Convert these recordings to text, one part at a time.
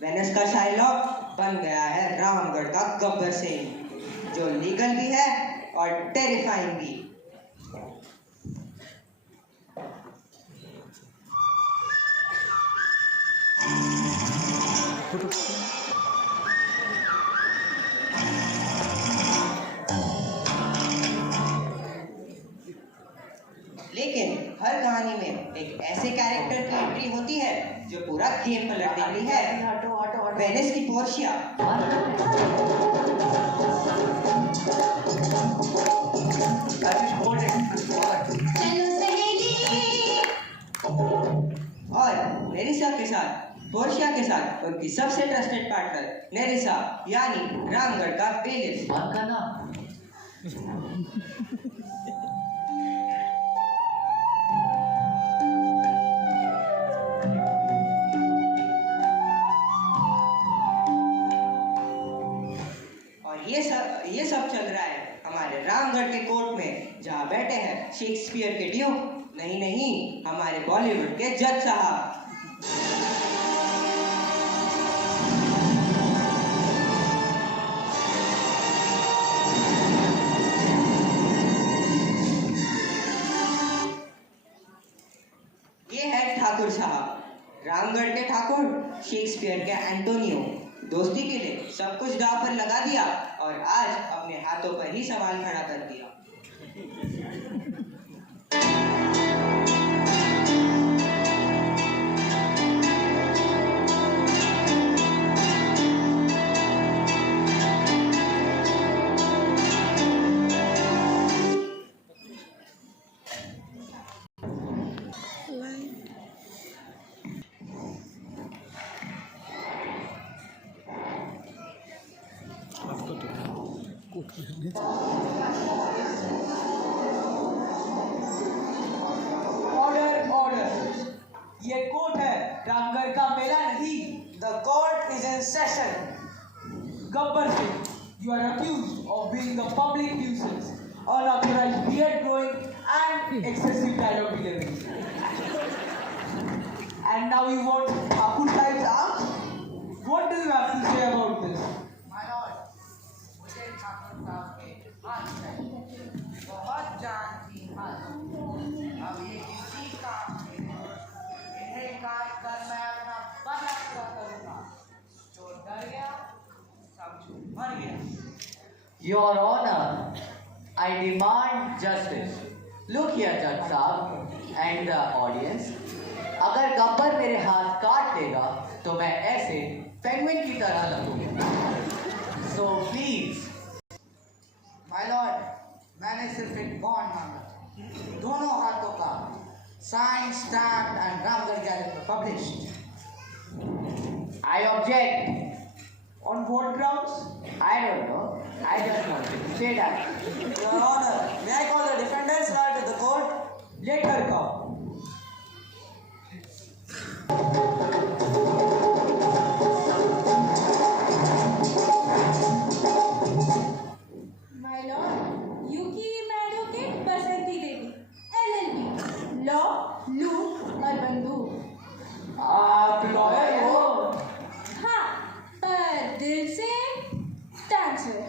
Venice का Shylock बन गया है रामगढ़ का गब्बर सिंह, जो लीगल भी है और टेरिफाइंग भी। लेकिन हर कहानी में एक ऐसे कैरेक्टर की एंट्री होती है जो पूरा गेम पलट देती है। वेनिस की पोर्शिया। और नेरिसा के साथ, पोर्शिया के साथ उनकी सबसे ट्रस्टेड पार्टनर नेरिसा, यानी रामगढ़ का बेलिफ। ये सब चल रहा है हमारे रामगढ़ के कोर्ट में, जहाँ बैठे हैं शेक्सपियर के ड्यूक, नहीं हमारे बॉलीवुड के जज साहब। ये है ठाकुर साहब, रामगढ़ के ठाकुर, शेक्सपियर के एंटोनियो। दोस्ती के लिए सब कुछ दांव पर लगा दिया और आज अपने हाथों पर ही सवाल खड़ा कर दिया। ऑर्डर, ये कोर्ट है, रामगढ़ का मेला नहीं। The court is in session. Gabbar Singh, you are accused of being a public nuisance, unauthorized beard growing and excessive dialogue delivery. And now you want Thakur Sahib's arms? What do you have to say about this? My lord, मुझे ठाकुर साहब के हाथ चाहिए, बहुत जान की हाथ। अब ये किसी काम के इन्हें काट कर मैं अपना बना पूरा करूँगा। जो डर गया समझो मर गया। Your Honor, I demand justice. Look here, Judge साहब and the audience. अगर गब्बर मेरे हाथ काट देगा तो मैं ऐसे पेंगुइन की तरह लगूंगा। So please. My lord, मैंने सिर्फ एक बॉन्ड मांगा, दोनों हाथों का, signed, stamped and Ramgarh gadget में published. I object. On what grounds? I don't know. I just want to say that. Your Honor, may I call the defendant's lawyer to the court? Let her come. My lord, यूकी advocate Basanti Devi, LLB, law, लूट और बंदूक। आप lawyer हो? हाँ, पर दिल से dancer.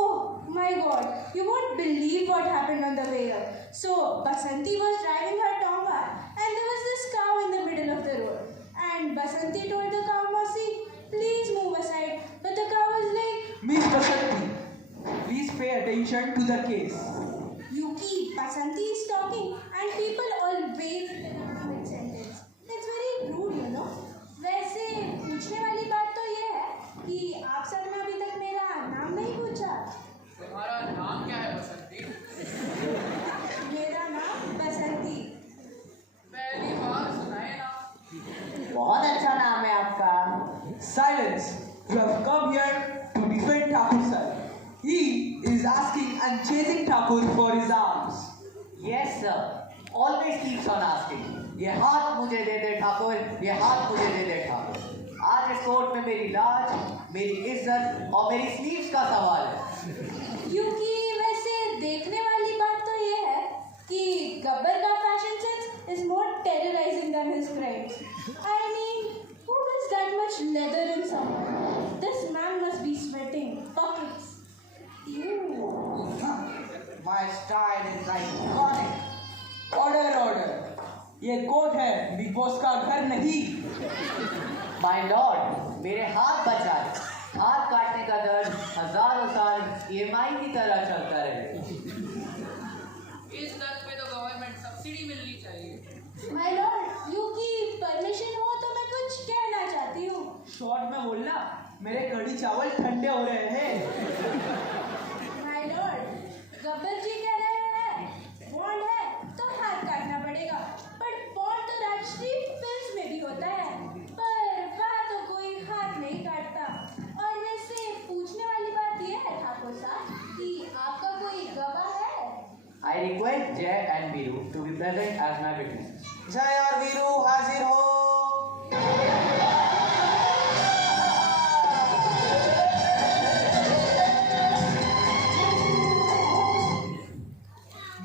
Oh my God, you won't believe what happened on the way up. So Basanti was driving her Tonga, and there was this cow in the middle of the road. And Basanti told the cow Masi, please move aside. But the cow was like, Miss Basanti, please pay attention to the case. Yuki, Basanti is talking, and people always interrupt mid-sentence. It's very rude, you know. वैसे पूछने वाली बात तो ये है कि आप सबने अभी तक मेरा नाम नहीं पूछा। तुम्हारा नाम क्या है बसंती? मेरा नाम बसंती। पहली बार सुना है ना। बहुत अच्छा नाम है आपका। Silence! You have come here to defend Thakur Sahib. He is asking and chasing Thakur for his arms. Yes sir. Always keeps on asking. ये हाथ मुझे दे दे ठाकुर, ये हाथ मुझे दे दे ठाकुर। आज इसको कोर्ट में मेरी लाज, मेरी इज्जत और मेरी स्लीव्स का सवाल है। क्योंकि वैसे देखने वाली बात तो ये है कि गब्बर का fashion sense is more terrorising than his crimes. I mean, who wears that much leather in summer? This man must be sweating buckets. Ew. My style is iconic. Order order, ये कोर्ट है, big boss का घर नहीं। My Lord, मेरे हाथ बचाए। हाथ काटने का दर्द हजारों साल EMI की तरह चलता रहे। इस दर्द पे तो गवर्नमेंट सब्सिडी मिलनी चाहिए। My lord, you की परमिशन हो तो मैं कुछ कहना चाहती हूँ। शॉर्ट में बोलना, मेरे कड़ी चावल ठंडे हो रहे हैं। My lord, गब्बर जी कह रहे हैं बॉन्ड है तो हाथ काटना पड़ेगा, पर बॉन्ड तो राष्ट्रीय फिल्म में भी होता है, पर वहाँ तो कोई हाथ नहीं काटता। और वैसे पूछने वाली बात यह है ठाकुर साहब कि आपका कोई गवाह है? I request Jay and Viru to be present as my witnesses. जय और वीरू हाजिर हो।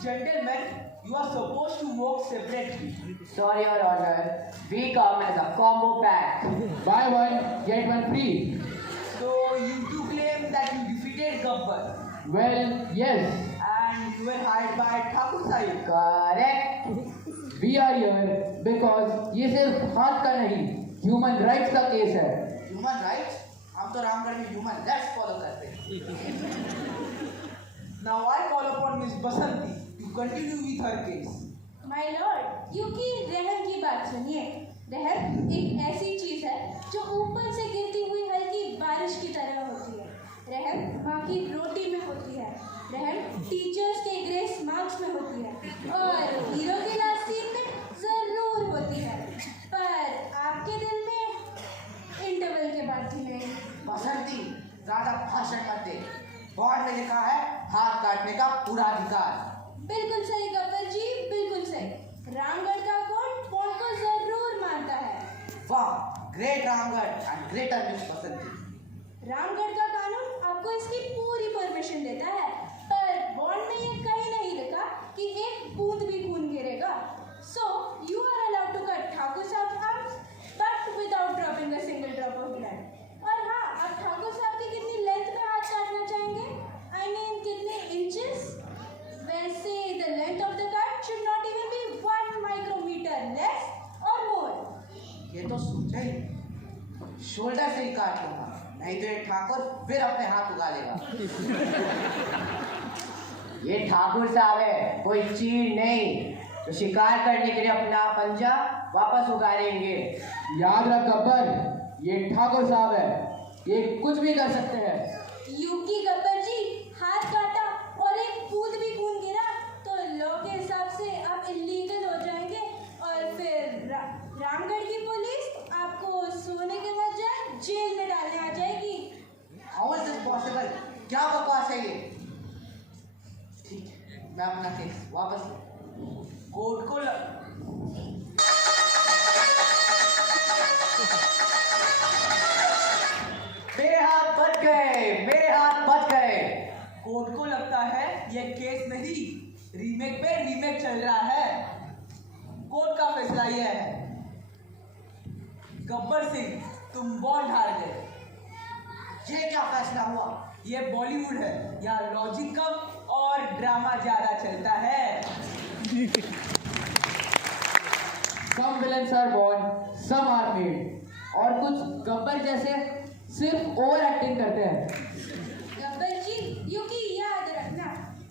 Gentlemen, you are supposed to walk separately. Sorry, Your Honor. We come as a combo pack. Buy one, get one free. So you do claim that you defeated Gabbar Well, yes, and you were hired by Thakur Sahib. Correct. we are here because ये सिर्फ हाथ का नहीं, human rights का case है। Human rights? हम तो रामगढ़ में ह्यूमन लेफ्ट फॉलो करते हैं। Now I call upon Miss Basanti to continue with her case. My lord, you की रहम की बात सुनिए। रहम एक ऐसी चीज है जो ऊपर से गिरती हुई हल्की बारिश की तरह होती है। रहम माँ की रोटी में होती है। रहम टीचर्स के ग्रेस मार्क्स में होती है और हीरो की लास्ट सीन में जरूर होती है, पर आपके दिल में इंटरवल के बाद भी नहीं। बसंती, ज्यादा भाषण मत दे। बॉन्ड में लिखा है हाथ काटने का पूरा अधिकार। बिल्कुल सही गब्बर जी, बिल्कुल सही। रामगढ़ का कोर्ट बॉन्ड को जरूर मानता है। वाह, great Ramgarh and greater miss Basanti. Ramgarh का कानून आपको इसकी पूरी परमिशन देता है, पर बॉन्ड में ये कहीं नहीं लिखा कि एक बूंद भी खून गिरेगा। So you are allowed to cut Thakur Sahab arms but without dropping a single drop of blood. और हाँ, आप ठाकुर साहब की कितनी लेंथ में हाथ काटना चाहेंगे? आई मीन कितने इंचेस? वैसे the length of the cut should not even be 1 micrometre less और मोर। ये तो सोचा ही, शोल्डर से ही काट लूंगा, नहीं तो ये ठाकुर फिर अपने हाथ उगा लेगा। ये ठाकुर साहब है, कोई चीड़ नहीं, तो शिकार करने के लिए अपना पंजा वापस उगाड़ेंगे। याद रख गब्बर, ये ठाकुर साहब है, ये कुछ भी कर सकते हैं। यूकी गब्बर जी, हाथ काटा और एक बूंद भी खून गिरा तो लॉ के हिसाब से आप इलीगल हो जाएंगे और फिर रामगढ़ की पुलिस आपको सोने के बजाय जेल में डालने आ जाएगी। How is this possible? क्या बकवास है ये? ठीक है, मैं अपना केस वापस कोर्ट को मेरे हाथ बच गए, मेरे हाथ बच गए। कोर्ट को लगता है ये केस नहीं, रीमेक पे रीमेक चल रहा है। कोर्ट का फैसला यह है, गब्बर सिंह तुम बॉन्ड हार गए। ये क्या फैसला हुआ? ये बॉलीवुड है, यहाँ लॉजिक कम और ड्रामा ज्यादा चलता है। Some villains are born, some are made, और कुछ गब्बर जैसे सिर्फ ओवर एक्टिंग करते हैं। गब्बर जी, यूकी याद रखना,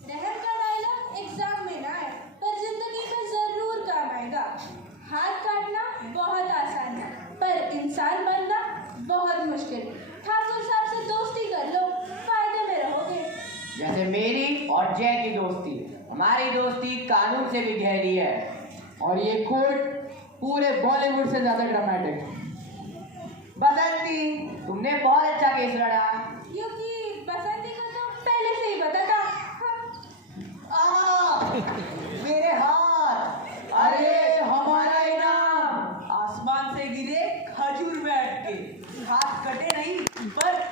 रहम का डायलॉग एग्जाम में ना आए पर जिंदगी में जरूर काम आएगा। हाथ काटना बहुत आसान है, पर इंसान बनना बहुत मुश्किल। ठाकुर साहब से दोस्ती कर लो, फायदे में रहोगे। जैसे मेरी और जय की दोस्ती, हमारी दोस्ती कानून से भी गहरी है। और ये कोर्ट पूरे बॉलीवुड से ज्यादा ड्रामेटिक। बसंती, तुमने बहुत अच्छा केस लड़ा। क्योंकि बसंती को तो पहले से ही पता था। मेरे हाथ, अरे हमारा इनाम। आसमान से गिरे खजूर में अटके, हाथ पर